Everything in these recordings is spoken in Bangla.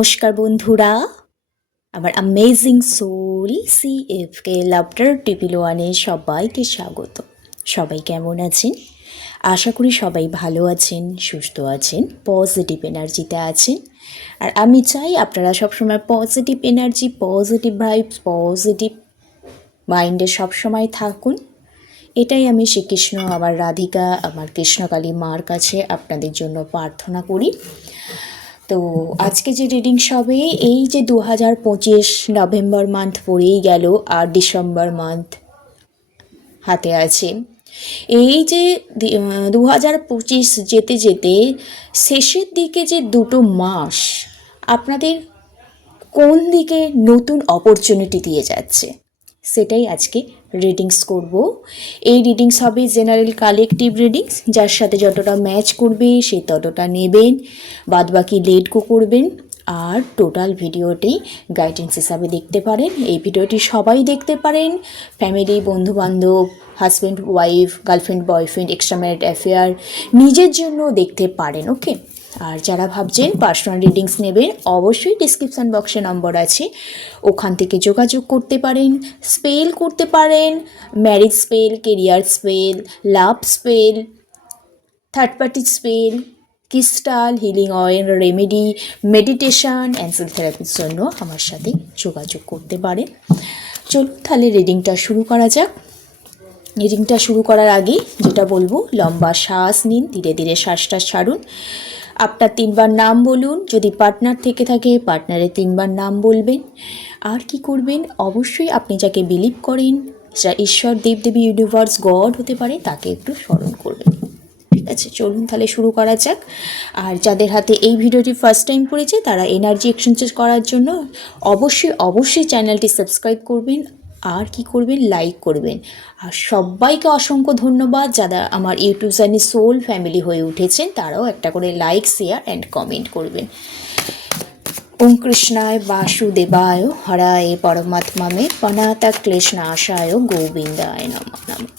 নমস্কার বন্ধুরা, আমার অ্যামেজিং সোল CFK লাফটার টিপিল ওয়ানে সবাইকে স্বাগত। সবাই কেমন আছেন? আশা করি সবাই ভালো আছেন, সুস্থ আছেন, পজিটিভ এনার্জিতে আছেন। আর আমি চাই আপনারা সবসময় positive energy, positive vibes, positive মাইন্ডে সবসময় থাকুন। এটাই আমি শ্রীকৃষ্ণ, আমার রাধিকা, আমার কৃষ্ণকালী মার কাছে আপনাদের জন্য প্রার্থনা করি। তো আজকে যে রিডিংস হবে, এই যে 2025 নভেম্বর মান্থ পড়েই গেল আর ডিসেম্বর মান্থ হাতে আছে। এই যে 2025 যেতে যেতে শেষের দিকে যে দুটো মাস আপনাদের কোন দিকে নতুন অপরচুনিটি দিয়ে যাচ্ছে, সেটাই আজকে রিডিংস করব। এই রিডিংস হবে জেনারেল কালেকটিভ রিডিংস, যার সাথে যতটা ম্যাচ করবে সে ততটা নেবেন, বাদবাকি লেট গো করবেন। আর টোটাল ভিডিওটি গাইডেন্স হিসাবে দেখতে পারেন। এই ভিডিওটি সবাই দেখতে পারেন, ফ্যামিলি, বন্ধুবান্ধব, husband wife, girlfriend boyfriend, extra married affair, নিজের জন্য দেখতে পারেন। ওকে, আর যারা ভাবছেন পার্সোনাল রিডিংস নেবেন, অবশ্যই ডিসক্রিপশান বক্সে নম্বর আছে, ওখান থেকে যোগাযোগ করতে পারেন। স্পেল করতে পারেন, marriage spell, career spell, love spell, third party spell, crystal, healing oil, remedy, meditation, angel থেরাপির জন্য আমার সাথে যোগাযোগ করতে পারেন। চলুন তাহলে রিডিংটা শুরু করা যাক। রিডিংটা শুরু করার আগে যেটা বলবো, লম্বা শ্বাস নিন, ধীরে ধীরে শ্বাসটা ছাড়ুন। আপনার 3বার নাম বলুন, যদি পার্টনার থেকে থাকে পার্টনারের 3বার নাম বলবেন। আর কি করবেন, অবশ্যই আপনি যাকে বিলিভ করেন, যা ঈশ্বর, দেবদেবী, ইউনিভার্স, গড হতে পারে, তাকে একটু স্মরণ করবেন। ঠিক আছে, চলুন তাহলে শুরু করা যাক। আর যাদের হাতে এই ভিডিওটি ফার্স্ট টাইম পড়েছে, তারা এনার্জি এক্সচেঞ্জ করার জন্য অবশ্যই চ্যানেলটি সাবস্ক্রাইব করবেন। আর কি করবেন, লাইক করবেন। আর সবাইকে অসংখ্য ধন্যবাদ যারা আমার ইউটিউব চ্যানেল সোল ফ্যামিলি হয়ে উঠেছেন, তারাও একটা করে লাইক, শেয়ার অ্যান্ড কমেন্ট করবেন। ওম কৃষ্ণায় বাসুদেবায় হরায় পরমাত্মামে পনাতা ক্লেশনাশায় গোবিন্দায় নমঃ নমঃ।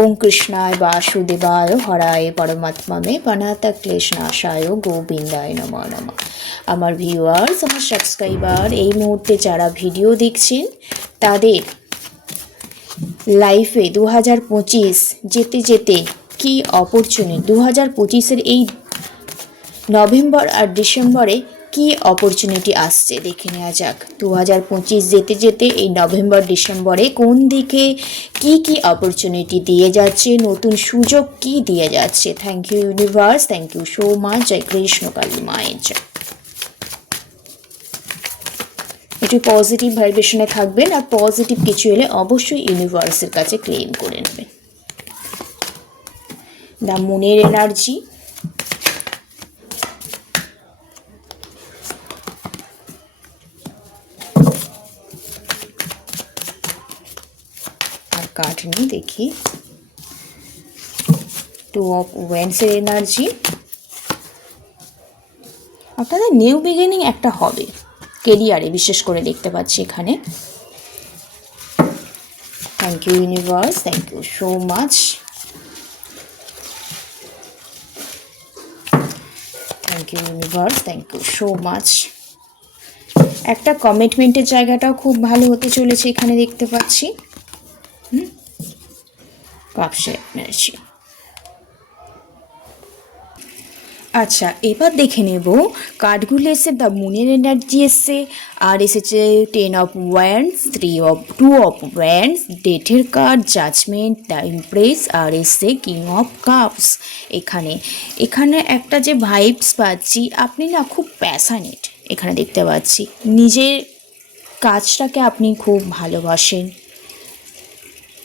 ওম কৃষ্ণায় বাসুদেবায় হরায় পরমাত্মামে পনাতা ক্লেশনাশায় গোবিন্দায় নমঃ নমঃ। আমার ভিউয়ার্স, আমার সাবস্ক্রাইবার, এই মুহূর্তে যারা ভিডিও দেখছেন, তাদের লাইফে 2025 যেতে যেতে কি অপরচুনিটি, 2025-এর এই নভেম্বর আর ডিসেম্বরে কি অপরচুনিটি আসছে দেখে নেওয়া যাক। 2025 যেতে যেতে এই নভেম্বর ডিসেম্বরে কোন দিকে কি অপরচুনিটি দিয়ে যাচ্ছে, নতুন সুযোগ কি দিয়ে যাচ্ছে। Thank you universe, thank you so much. জয় কৃষ্ণ কালী মায়ের জয়। একটু পজিটিভ ভাইব্রেশনে থাকবেন, আর পজিটিভ কিছু এলে অবশ্যই ইউনিভার্সের কাছে ক্লেম করে নেবেন। দা মুনের এনার্জি, আর কার্ড নিয়ে দেখি 2 অফ ওয়ান্ডসের এনার্জি। আপনাদের নিউ বিগিনিং একটা হবে কেরিয়ারে, বিশেষ করে দেখতে পাচ্ছি এখানে। Thank you universe, thank you so much. Thank you universe, thank you so much. একটা কমিটমেন্টের জায়গাটাও খুব ভালো হতে চলেছে এখানে দেখতে পাচ্ছি। কাপসে এনার্জি। আচ্ছা, এবার দেখে নেব কার্ডগুলো এসে দ্য মুনের এনার্জি এসছে, আর এসেছে 10 অফ ওয়ান্ডস, 2 অফ ওয়ান্ডস, ডেথের কার্ড, জাজমেন্ট, দ্য ইমপ্রেস, আর এসছে কিং অফ কাপস। এখানে একটা যে ভাইবস পাচ্ছি, আপনি না খুব প্যাশনেট এখানে দেখতে পাচ্ছি। নিজের কাজটাকে আপনি খুব ভালোবাসেন,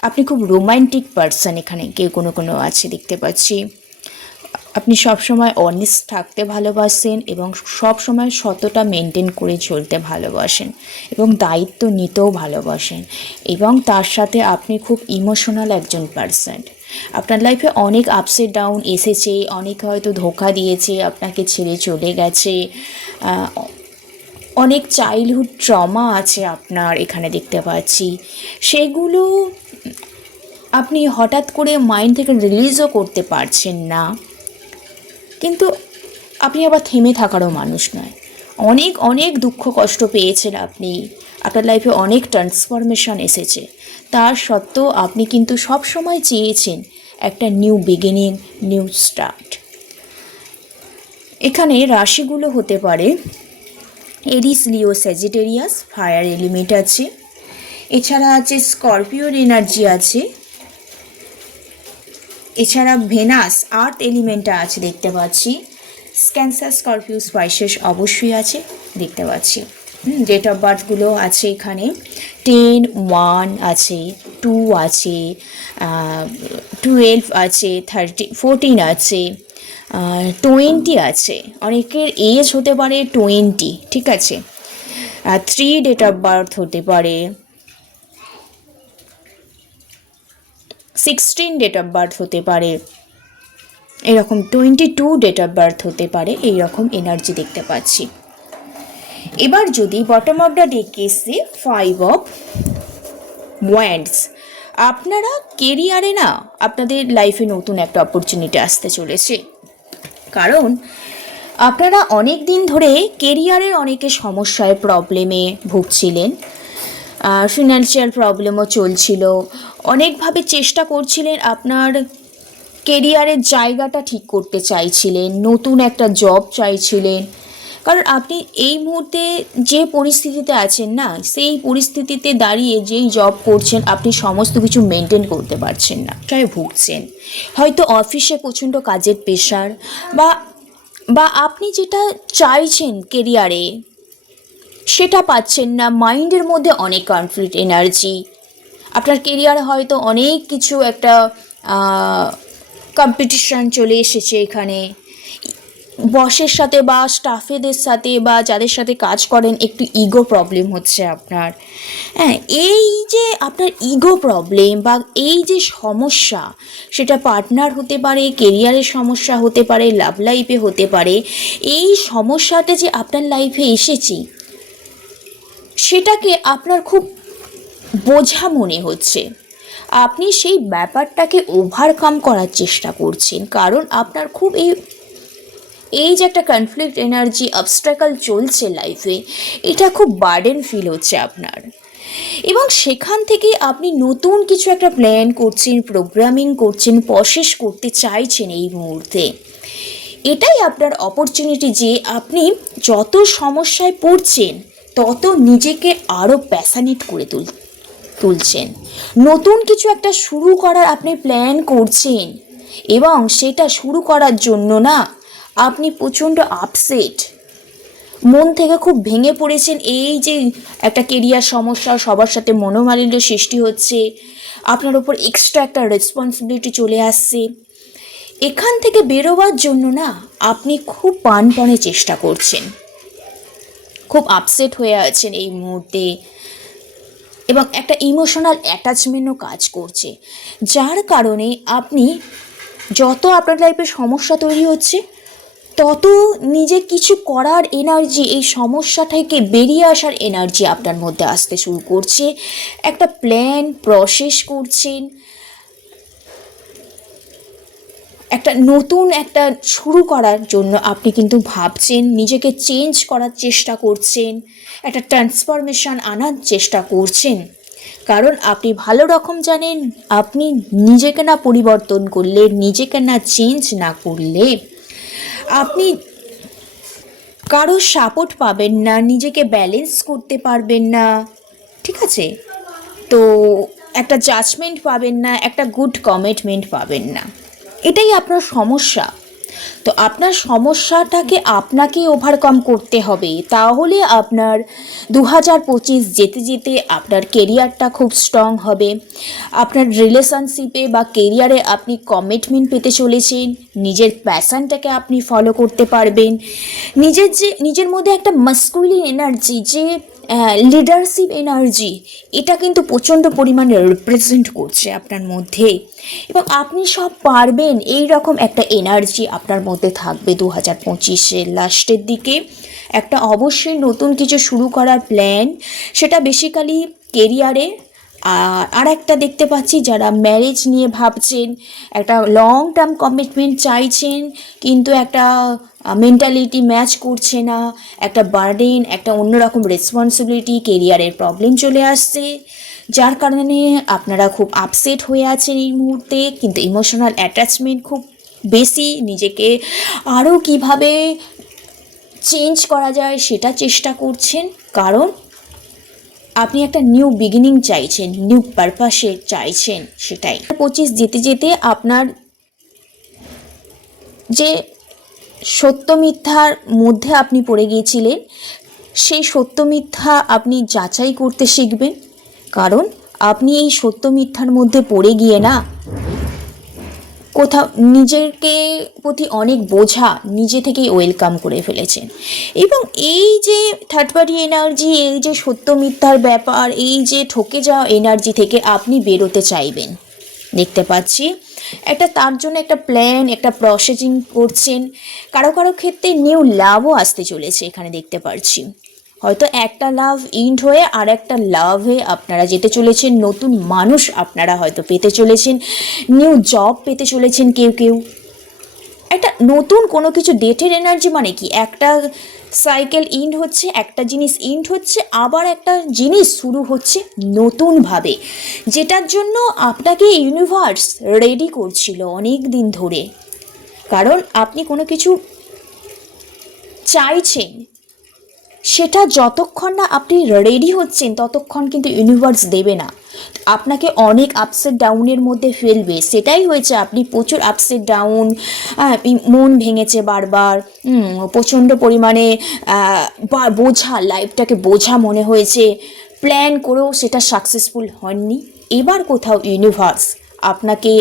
আপনি খুব রোমান্টিক পারসন এখানে কেউ কোনো আছে দেখতে পাচ্ছি। আপনি সবসময় অনেস্ট থাকতে ভালোবাসেন এবং সবসময় সততা মেনটেন করে চলতে ভালোবাসেন এবং দায়িত্ব নিতেও ভালোবাসেন, এবং তার সাথে আপনি খুব ইমোশনাল একজন পারসন। আপনার লাইফে অনেক আপস এন্ড ডাউন এসেছে, অনেক হয়তো ধোঁকা দিয়েছে, আপনাকে ছেড়ে চলে গেছে, অনেক চাইল্ডহুড ট্রমা আছে আপনার এখানে দেখতে পাচ্ছি। সেগুলো আপনি হঠাৎ করে মাইন্ড থেকে রিলিজও করতে পারছেন না। কিন্তু আপনি আবার থেমে থাকারও মানুষ নয়। অনেক অনেক দুঃখ কষ্ট পেয়েছেন আপনি, আপনার লাইফে অনেক ট্রান্সফরমেশন এসেছে, তার সত্ত্বেও আপনি কিন্তু সব সময় চেয়েছেন একটা নিউ বিগিনিং, নিউ স্টার্ট। এখানে রাশিগুলো হতে পারে এরিস, লিও, স্যাজিটেরিয়াস, ফায়ার এলিমেন্ট আছে। এছাড়া আছে স্করপিওর এনার্জি আছে। এছাড়া ভেনাস, আর্থ এলিমেন্টটা আছে দেখতে পাচ্ছি। ক্যান্সার, স্করপিও, স্পাইসেস অবশ্যই আছে দেখতে পাচ্ছি। ডেট অফ বার্থগুলো আছে এখানে 10, 1 আছে, 2 আছে, 12 আছে, 14 আছে, 20 আছে। অনেকের এজ হতে পারে 20, ঠিক আছে। 3 ডেট অফ বার্থ হতে পারে, 16 ডেট অফ বার্থ হতে পারে, এরকম 22 ডেট অফ বার্থ হতে পারে, এইরকম এনার্জি দেখতে পাচ্ছি। এবার যদি বটম অফ দ্য ডেকে এসে 5 অফ ওয়ান্ডস, আপনারা কেরিয়ারে না আপনাদের লাইফে নতুন একটা অপরচুনিটি আসতে চলেছে। কারণ আপনারা অনেক দিন ধরে কেরিয়ারের অনেকে সমস্যায়, প্রবলেমে ভুগছিলেন, ফিনান্সিয়াল প্রবলেমও চলছিল, অনেকভাবে চেষ্টা করছিলেন আপনার কেরিয়ারের জায়গাটা ঠিক করতে চাইছিলেন, নতুন একটা জব চাইছিলেন। কারণ আপনি এই মুহূর্তে যে পরিস্থিতিতে আছেন না, সেই পরিস্থিতিতে দাঁড়িয়ে যেই জব করছেন আপনি সমস্ত কিছু মেনটেন করতে পারছেন না, তাই ভুগছেন। হয়তো অফিসে প্রচণ্ড কাজের প্রেশার, বা বা আপনি যেটা চাইছেন কেরিয়ারে সেটা পাচ্ছেন না, মাইন্ডের মধ্যে অনেক কনফ্লিক্ট এনার্জি। আপনার কেরিয়ারে হয়তো অনেক কিছু একটা কম্পিটিশান চলে এসেছে এখানে, বসের সাথে বা স্টাফেদের সাথে বা যাদের সাথে কাজ করেন একটু ইগো প্রবলেম হচ্ছে আপনার। হ্যাঁ, এই যে আপনার ইগো প্রবলেম বা এই যে সমস্যা, সেটা পার্টনার হতে পারে, কেরিয়ারের সমস্যা হতে পারে, লাভ লাইফে হতে পারে। এই সমস্যাটা যে আপনার লাইফে এসেছে সেটাকে আপনার খুব বোঝা মনে হচ্ছে। আপনি সেই ব্যাপারটাকে ওভারকাম করার চেষ্টা করছেন, কারণ আপনার খুব এই যে একটা কনফ্লিক্ট এনার্জি, অবস্ট্রাকল চলছে লাইফে, এটা খুব বার্ডেন ফিল হচ্ছে আপনার। এবং সেখান থেকে আপনি নতুন কিছু একটা প্ল্যান করছেন, প্রোগ্রামিং করছেন, প্রসেস করতে চাইছেন এই মুহূর্তে। এটাই আপনার অপরচুনিটি যে আপনি যত সমস্যায় পড়ছেন তত নিজেকে আরও প্যাশনেট করে তুলছেন, নতুন কিছু একটা শুরু করার আপনি প্ল্যান করছেন। এবং সেটা শুরু করার জন্য না আপনি প্রচণ্ড আপসেট, মন থেকে খুব ভেঙে পড়েছেন। এই যে একটা কেরিয়ার সমস্যা, সবার সাথে মনোমালিন্য সৃষ্টি হচ্ছে, আপনার ওপর এক্সট্রা একটা রেসপন্সিবিলিটি চলে আসছে, এখান থেকে বেরোবার জন্য না আপনি খুব প্রাণপণে চেষ্টা করছেন, খুব আপসেট হয়ে আছেন এই মুহূর্তে, এবং একটা ইমোশনাল অ্যাটাচমেন্টও কাজ করছে, যার কারণে আপনি যত আপনার লাইফে সমস্যা তৈরি হচ্ছে তত নিজে কিছু করার এনার্জি, এই সমস্যা থেকে বেরিয়ে আসার এনার্জি আপনার মধ্যে আসতে শুরু করছে। একটা প্ল্যান প্রসেস করছেন, একটা নতুন একটা শুরু করার জন্য আপনি কিন্তু ভাবছেন, নিজেকে চেঞ্জ করার চেষ্টা করছেন, একটা ট্রান্সফরমেশন আনার চেষ্টা করছেন। কারণ আপনি ভালো রকম জানেন, আপনি নিজেকে না পরিবর্তন করলে, নিজেকে না চেঞ্জ না করলে আপনি কারো সাপোর্ট পাবেন না, নিজেকে ব্যালেন্স করতে পারবেন না, ঠিক আছে? তো একটা জাজমেন্ট পাবেন না, একটা গুড কমিটমেন্ট পাবেন না, এটাই আপনার সমস্যা। তো আপনার সমস্যাটাকে আপনাকে ওভারকাম করতে হবে, তাহলে আপনার 2025 যেতে যেতে আপনার কেরিয়ারটা খুব স্ট্রং হবে। আপনার রিলেশনশিপে বা কেরিয়ারে আপনি কমিটমেন্ট পেতে চলেছেন, নিজের প্যাশনটাকে আপনি ফলো করতে পারবেন। নিজের মধ্যে একটা মাস্কুলিন এনার্জি, যে লিডারশিপ এনার্জি, এটা কিন্তু প্রচণ্ড পরিমাণে রিপ্রেজেন্ট করছে আপনার মধ্যে, এবং আপনি সব পারবেন এই রকম একটা এনার্জি আপনার মধ্যে থাকবে 2025-এর লাস্টের দিকে। একটা অবশ্যই নতুন কিছু শুরু করার প্ল্যান, সেটা বেসিক্যালি কেরিয়ারে আর একটা দেখতে পাচ্ছি যারা ম্যারেজ নিয়ে ভাবছেন, একটা লং টার্ম কমিটমেন্ট চাইছেন, কিন্তু একটা মেন্টালিটি ম্যাচ করছে না, একটা বার্ডেন, একটা অন্যরকম রেসপন্সিবিলিটি, কেরিয়ারের প্রবলেম চলে আসছে, যার কারণে আপনারা খুব আপসেট হয়ে আছেন এই মুহূর্তে, কিন্তু ইমোশনাল অ্যাটাচমেন্ট খুব বেশি, নিজেকে আরও কিভাবে চেঞ্জ করা যায় সেটা চেষ্টা করছেন, কারণ আপনি একটা নিউ বিগিনিং চাইছেন, নিউ পারপাসে চাইছেন, সেটাই 25 যেতে যেতে আপনার যে সত্য মিথ্যার মধ্যে আপনি পড়ে গিয়েছিলেন, সেই সত্য মিথ্যা আপনি যাচাই করতে শিখবেন, কারণ আপনি এই সত্য মিথ্যার মধ্যে পড়ে গিয়ে না কোথাও নিজেকে প্রতি অনেক বোঝা নিজে থেকেই ওয়েলকাম করে ফেলেছেন। এবং এই যে থার্ড পার্টি এনার্জি, এই যে সত্য মিথ্যার ব্যাপার, এই যে ঠকে যাওয়া এনার্জি থেকে আপনি বেরোতে চাইবেন দেখতে পাচ্ছি। তার জন্য একটা প্ল্যান, একটা প্রসেসিং করছেন। কারো কারো ক্ষেত্রে নিউ লাভও আসতে চলেছে এখানে দেখতে পাচ্ছি। হয়তো একটা লাভ ইন্ড হয়ে আর একটা লাভে আপনারা যেতে চলেছেন, নতুন মানুষ আপনারা হয়তো পেতে চলেছেন, নিউ জব পেতে চলেছেন কেউ কেউ। একটা নতুন কোনো কিছু ডেটের এনার্জি মানে কি, একটা সাইকেল ইন্ড হচ্ছে, একটা জিনিস ইন্ড হচ্ছে, আবার একটা জিনিস শুরু হচ্ছে নতুনভাবে, যেটার জন্য আপনাকে ইউনিভার্স রেডি করছিল অনেক দিন ধরে। কারণ আপনি কোনো কিছু চাইছেন, সেটা যতক্ষণ না আপনি রেডি হচ্ছেন ততক্ষণ কিন্তু ইউনিভার্স দেবে না, আপনাকে অনেক আপসেট ডাউনের মধ্যে ফেলবে। সেটাই হয়েছে, আপনি প্রচুর আপসেট ডাউন, মন ভেঙেছে বারবার, প্রচণ্ড পরিমাণে বোঝা, লাইফটাকে বোঝা মনে হয়েছে, প্ল্যান করেও সেটা সাকসেসফুল হননি। এবার কোথাও ইউনিভার্স আপনাকে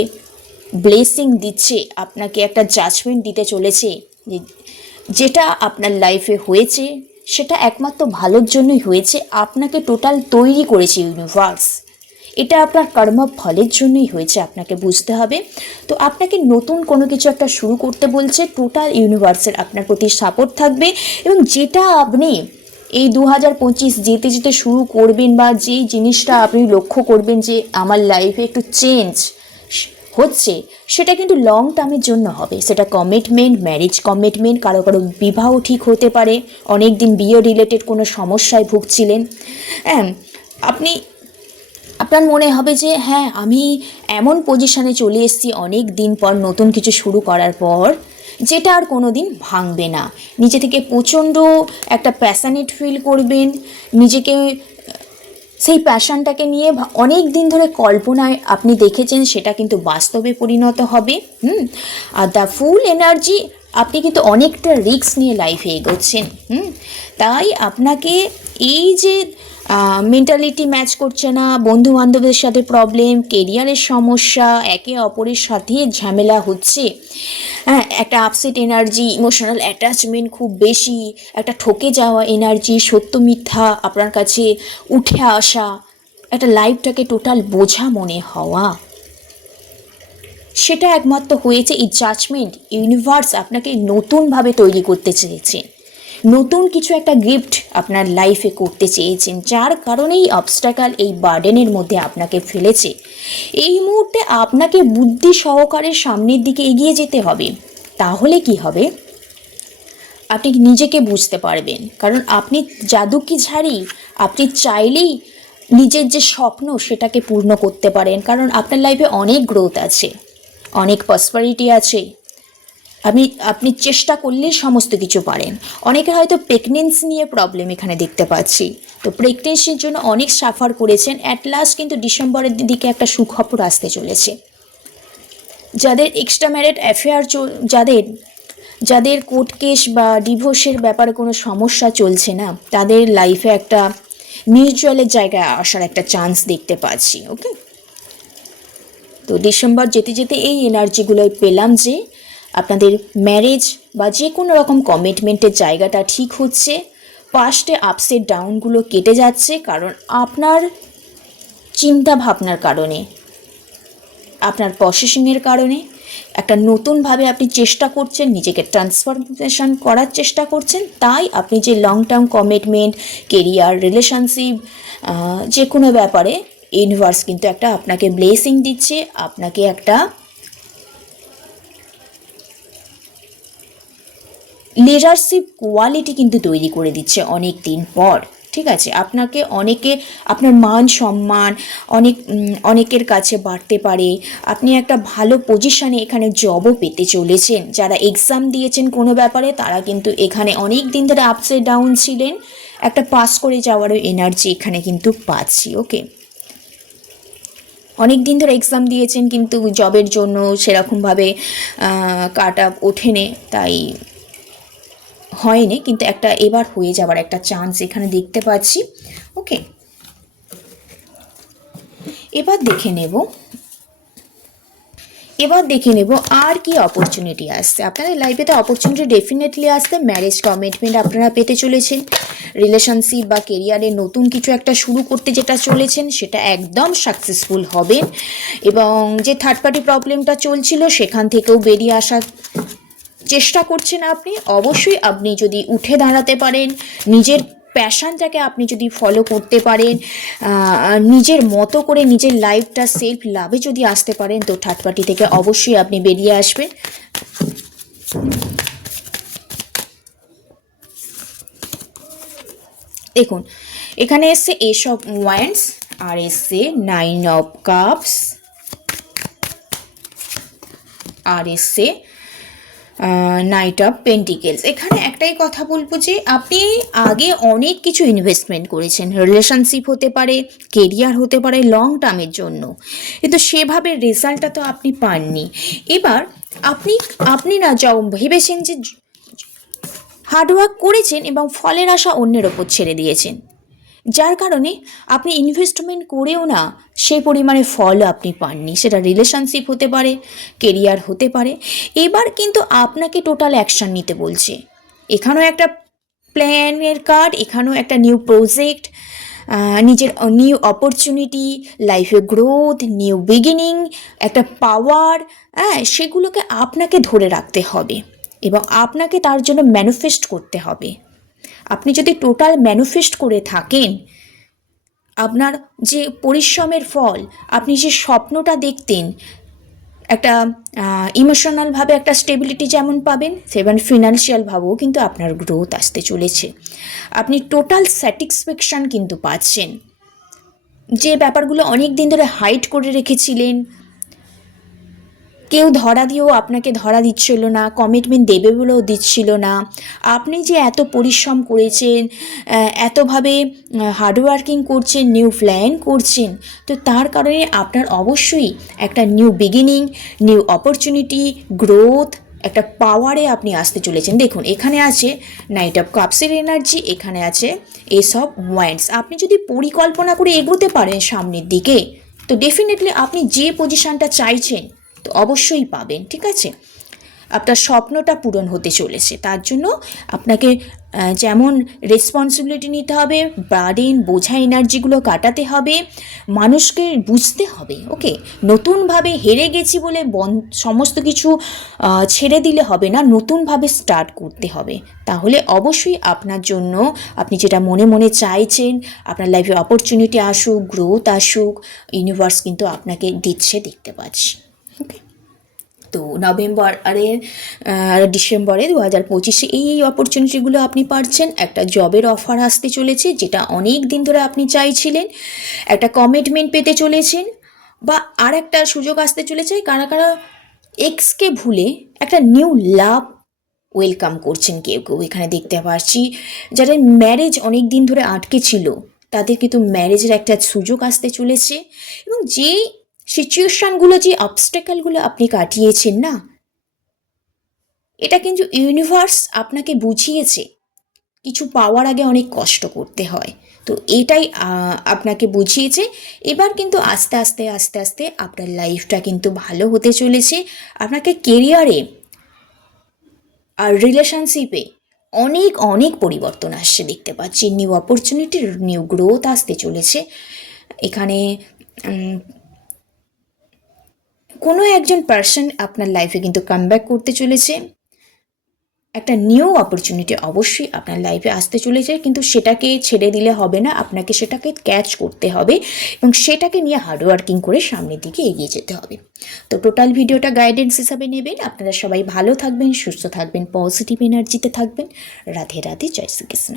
ব্লেসিং দিচ্ছে, আপনাকে একটা জাজমেন্ট দিতে চলেছে, যেটা আপনার লাইফে হয়েছে সেটা একমাত্র ভালোর জন্যই হয়েছে। আপনাকে টোটাল তৈরি করেছে ইউনিভার্স, এটা আপনার কর্ম ফলের জন্যই হয়েছে, আপনাকে বুঝতে হবে। তো আপনাকে নতুন কোনো কিছু একটা শুরু করতে বলছে, টোটাল ইউনিভার্সের আপনার প্রতি সাপোর্ট থাকবে। এবং যেটা আপনি এই 2025 যেতে যেতে শুরু করবেন, বা যেই জিনিসটা আপনি লক্ষ্য করবেন যে আমার লাইফে একটু চেঞ্জ হচ্ছে, সেটা কিন্তু লং টার্মের জন্য হবে। সেটা কমিটমেন্ট, ম্যারেজ কমিটমেন্ট, কারো কারো বিবাহ ঠিক হতে পারে, অনেক দিন বিয়ে রিলেটেড কোনো সমস্যায় ভুগছিলেন, হ্যাঁ, আপনার মনে হবে যে হ্যাঁ আমি এমন পজিশানে চলে এসেছি অনেক দিন পর, নতুন কিছু শুরু করার পর, যেটা আর কোনো দিন ভাঙবে না। নিজে থেকে প্রচণ্ড একটা প্যাশনেট ফিল করবেন, নিজেকে সেই প্যাশনটাকে নিয়ে অনেক দিন ধরে কল্পনায় আপনি দেখেছেন, সেটা কিন্তু বাস্তবে পরিণত হবে। আর দ্য ফুল এনার্জি, আপনি কিন্তু অনেকটা রিস্ক নিয়ে লাইফে এগোচ্ছেন। তাই আপনাকে এই যে মেন্টালিটি ম্যাচ করছে না, বন্ধু বান্ধবের সাথে প্রবলেম, কেরিয়ারের সমস্যা, একে অপরের সাথে ঝামেলা হচ্ছে, হ্যাঁ, একটা আপসেট এনার্জি, ইমোশনাল অ্যাটাচমেন্ট খুব বেশি, একটা ঠকে যাওয়া এনার্জি, সত্য মিথ্যা আপনার কাছে উঠে আসা, একটা লাইফটাকে টোটাল বোঝা মনে হওয়া, সেটা একমাত্র হয়েছে এই জাজমেন্ট। ইউনিভার্স আপনাকে নতুনভাবে তৈরি করতে চেয়েছে, নতুন কিছু একটা গিফট আপনার লাইফে করতে চেয়েছেন, যার কারণেই অবস্ট্যাকল, এই বার্ডেনের মধ্যে আপনাকে ফেলেছে। এই মুহূর্তে আপনাকে বুদ্ধি সহকারে সামনের দিকে এগিয়ে যেতে হবে। তাহলে কি হবে, আপনি নিজেকে বুঝতে পারবেন। কারণ আপনি জাদু কি ঝাড়ি, আপনি চাইলেই নিজের যে স্বপ্ন সেটাকে পূর্ণ করতে পারেন। কারণ আপনার লাইফে অনেক গ্রোথ আছে, অনেক প্রসপারিটি আছে, আপনি চেষ্টা করলে সমস্ত কিছু পারেন। অনেকে হয়তো প্রেগনেন্সি নিয়ে প্রবলেম এখানে দেখতে পাচ্ছি, তো প্রেগনেন্সির জন্য অনেক সাফার করেছেন, অ্যাট লাস্ট কিন্তু ডিসেম্বরের দিকে একটা সুখবর আসতে চলেছে। যাদের এক্সট্রা ম্যারিড অ্যাফেয়ার, যাদের কোর্ট কেস বা ডিভোর্সের ব্যাপারে কোনো সমস্যা চলছে না, তাদের লাইফে একটা মিউচুয়ালের জায়গায় আসার একটা চান্স দেখতে পাচ্ছি। ওকে, তো ডিসেম্বর যেতে যেতে এই এনার্জিগুলো পেলাম যে আপনাদের ম্যারেজ বা যে কোনো রকম কমিটমেন্টের জায়গাটা ঠিক হচ্ছে, পাস্টে আপসেট ডাউনগুলো কেটে যাচ্ছে। কারণ আপনার চিন্তা ভাবনার কারণে, আপনার প্রসেসিংয়ের কারণে একটা নতুনভাবে আপনি চেষ্টা করছেন, নিজেকে ট্রান্সফরমেশন করার চেষ্টা করছেন। তাই আপনি যে long term commitment, career, relationship, যে কোনো ব্যাপারে ইউনিভার্স কিন্তু একটা আপনাকে ব্লেসিং দিচ্ছে, আপনাকে একটা লিডারশিপ কোয়ালিটি কিন্তু তৈরি করে দিচ্ছে অনেক দিন পর। ঠিক আছে, আপনাকে অনেকে আপনার মান সম্মান অনেকের কাছে বাড়তে পারে। আপনি একটা ভালো পজিশানে এখানে জবও পেতে চলেছেন। যারা এক্সাম দিয়েছেন কোনো ব্যাপারে তারা কিন্তু এখানে অনেক দিন ধরে আপসে ডাউন ছিলেন, একটা পাস করে যাওয়ারও এনার্জি এখানে কিন্তু পাচ্ছি। ওকে, অনেক দিন ধরে এক্সাম দিয়েছেন কিন্তু জবের জন্য সেরকমভাবে কাট আপ ওঠেনি, তাই হয়নি, কিন্তু একটা এবার হয়ে যাওয়ার একটা চান্স এখানে দেখতে পাচ্ছি। ওকে, এবার দেখে নেব আর কি অপরচুনিটি আসছে আপনাদের লাইফে। তো অপরচুনিটি ডেফিনেটলি আসছে, ম্যারেজ কমিটমেন্ট আপনারা পেতে চলেছেন, রিলেশনশিপ বা কেরিয়ারে নতুন কিছু একটা শুরু করতে যেটা চলেছেন সেটা একদম সাকসেসফুল হবেন, এবং যে থার্ড পার্টি প্রবলেমটা চলছিল সেখান থেকেও বেরিয়ে আসার চেষ্টা করছেন আপনি। অবশ্যই আপনি যদি উঠে দাঁড়াতে পারেন, নিজের প্যাশনটাকে আপনি যদি ফলো করতে পারেন, নিজের মতো করে নিজের লাইফটা সেলফ লাভে যদি আসতে পারেন, তো থার্ড পার্টি থেকে অবশ্যই আপনি বেরিয়ে আসবেন। দেখুন, এখানে এসছে এস অফ ওয়ান্ডস, আর এসছে 9 অফ কাপস, আর এসছে নাইট অফ পেন্টিকেলস। এখানে একটাই কথা বলবো যে আপনি আগে অনেক কিছু ইনভেস্টমেন্ট করেছেন, রিলেশনশিপ হতে পারে, কেরিয়ার হতে পারে, লং টার্মের জন্য, কিন্তু সেভাবে রেজাল্টটা তো আপনি পাননি। এবার আপনি আপনি না যাও ভেবেছেন যে হার্ডওয়ার্ক করেছেন এবং ফলের আশা অন্যের ওপর ছেড়ে দিয়েছেন, যার কারণে আপনি ইনভেস্টমেন্ট করেও না সেই পরিমাণে ফল আপনি পাননি। সেটা রিলেশনশিপ হতে পারে, কেরিয়ার হতে পারে। এবার কিন্তু আপনাকে টোটাল অ্যাকশান নিতে বলছে। এখানেও একটা প্ল্যানের কার্ড, এখানেও একটা নিউ প্রজেক্ট, নিজের নিউ অপরচুনিটি, লাইফে গ্রোথ, নিউ বিগিনিং, একটা পাওয়ার, হ্যাঁ, সেগুলোকে আপনাকে ধরে রাখতে হবে এবং আপনাকে তার জন্য ম্যানিফেস্ট করতে হবে। আপনি যদি টোটাল ম্যানিফেস্ট করে থাকেন, আপনার যে পরিশ্রমের ফল, আপনি যে স্বপ্নটা দেখতেন, একটা ইমোশনালভাবে একটা স্টেবিলিটি যেমন পাবেন, সেমন ফিনান্সিয়ালভাবেও কিন্তু আপনার গ্রোথ আসতে চলেছে। আপনি টোটাল স্যাটিসফ্যাকশান কিন্তু পাচ্ছেন। যে ব্যাপারগুলো অনেক দিন ধরে হাইড করে রেখেছিলেন, কেউ ধরা দিয়েও আপনাকে ধরা দিচ্ছিল না, কমিটমেন্ট দেবে বলেও দিচ্ছিল না, আপনি যে এত পরিশ্রম করেছেন, এতভাবে হার্ডওয়ার্কিং করছেন, নিউ প্ল্যান করছেন, তো তার কারণে আপনার অবশ্যই একটা new beginning, new opportunity, growth, একটা পাওয়ারে আপনি আসতে চলেছেন। দেখুন, এখানে আছে নাইট অফ কাপসের এনার্জি, এখানে আছে এস অফ ওয়ান্ডস। আপনি যদি পরিকল্পনা করে এগোতে পারেন সামনের দিকে, তো ডেফিনেটলি আপনি যে পজিশানটা চাইছেন তো অবশ্যই পাবেন। ঠিক আছে, আপনার স্বপ্নটা পূরণ হতে চলেছে। তার জন্য আপনাকে যেমন রেসপন্সিবিলিটি নিতে হবে, বার্ডেন বোঝা এনার্জিগুলো কাটাতে হবে, মানুষকে বুঝতে হবে। ওকে, নতুনভাবে হেরে গেছি বলে সমস্ত কিছু ছেড়ে দিলে হবে না, নতুনভাবে স্টার্ট করতে হবে। তাহলে অবশ্যই আপনার জন্য আপনি যেটা মনে মনে চাইছেন, আপনার লাইফে অপরচুনিটি আসুক, গ্রোথ আসুক, ইউনিভার্স কিন্তু আপনাকে দিচ্ছে, দেখতে পাচ্ছি। ওকে, তো নভেম্বর ডিসেম্বরে 2025 এই অপরচুনিটিগুলো আপনি পাচ্ছেন। একটা জবের অফার আসতে চলেছে যেটা অনেক দিন ধরে আপনি চাইছিলেন, একটা কমিটমেন্ট পেতে চলেছেন, বা আর একটা সুযোগ আসতে চলেছে। কারা কারা এক্সকে ভুলে একটা নিউ লাভ ওয়েলকাম করছেন কেউ কেউ, এখানে দেখতে পাচ্ছি। যাদের ম্যারেজ অনেক দিন ধরে আটকে ছিল তাদের কিন্তু ম্যারেজের একটা সুযোগ আসতে চলেছে, এবং যে সিচুয়েশানগুলো, যে অবস্টেকেলগুলো আপনি কাটিয়েছেন না, এটা কিন্তু ইউনিভার্স আপনাকে বুঝিয়েছে কিছু পাওয়ার আগে অনেক কষ্ট করতে হয়। তো এটাই আপনাকে বুঝিয়েছে। এবার কিন্তু আস্তে আস্তে আস্তে আস্তে আপনার লাইফটা কিন্তু ভালো হতে চলেছে। আপনাকে কেরিয়ারে আর রিলেশনশিপে অনেক অনেক পরিবর্তন আসছে দেখতে পাচ্ছি, নিউ অপরচুনিটি, নিউ গ্রোথ আসতে চলেছে। এখানে কোনো একজন পার্সন আপনার লাইফে কিন্তু কামব্যাক করতে চলেছে, একটা নিউ অপরচুনিটি অবশ্যই আপনার লাইফে আসতে চলেছে, কিন্তু সেটাকে ছেড়ে দিলে হবে না, আপনাকে সেটাকে ক্যাচ করতে হবে এবং সেটাকে নিয়ে হার্ডওয়ার্কিং করে সামনের দিকে এগিয়ে যেতে হবে। তো টোটাল ভিডিওটা গাইডেন্স হিসাবে নেবেন। আপনারা সবাই ভালো থাকবেন, সুস্থ থাকবেন, পজিটিভ এনার্জিতে থাকবেন। রাধে রাধে, জয় শ্রীকৃষ্ণ।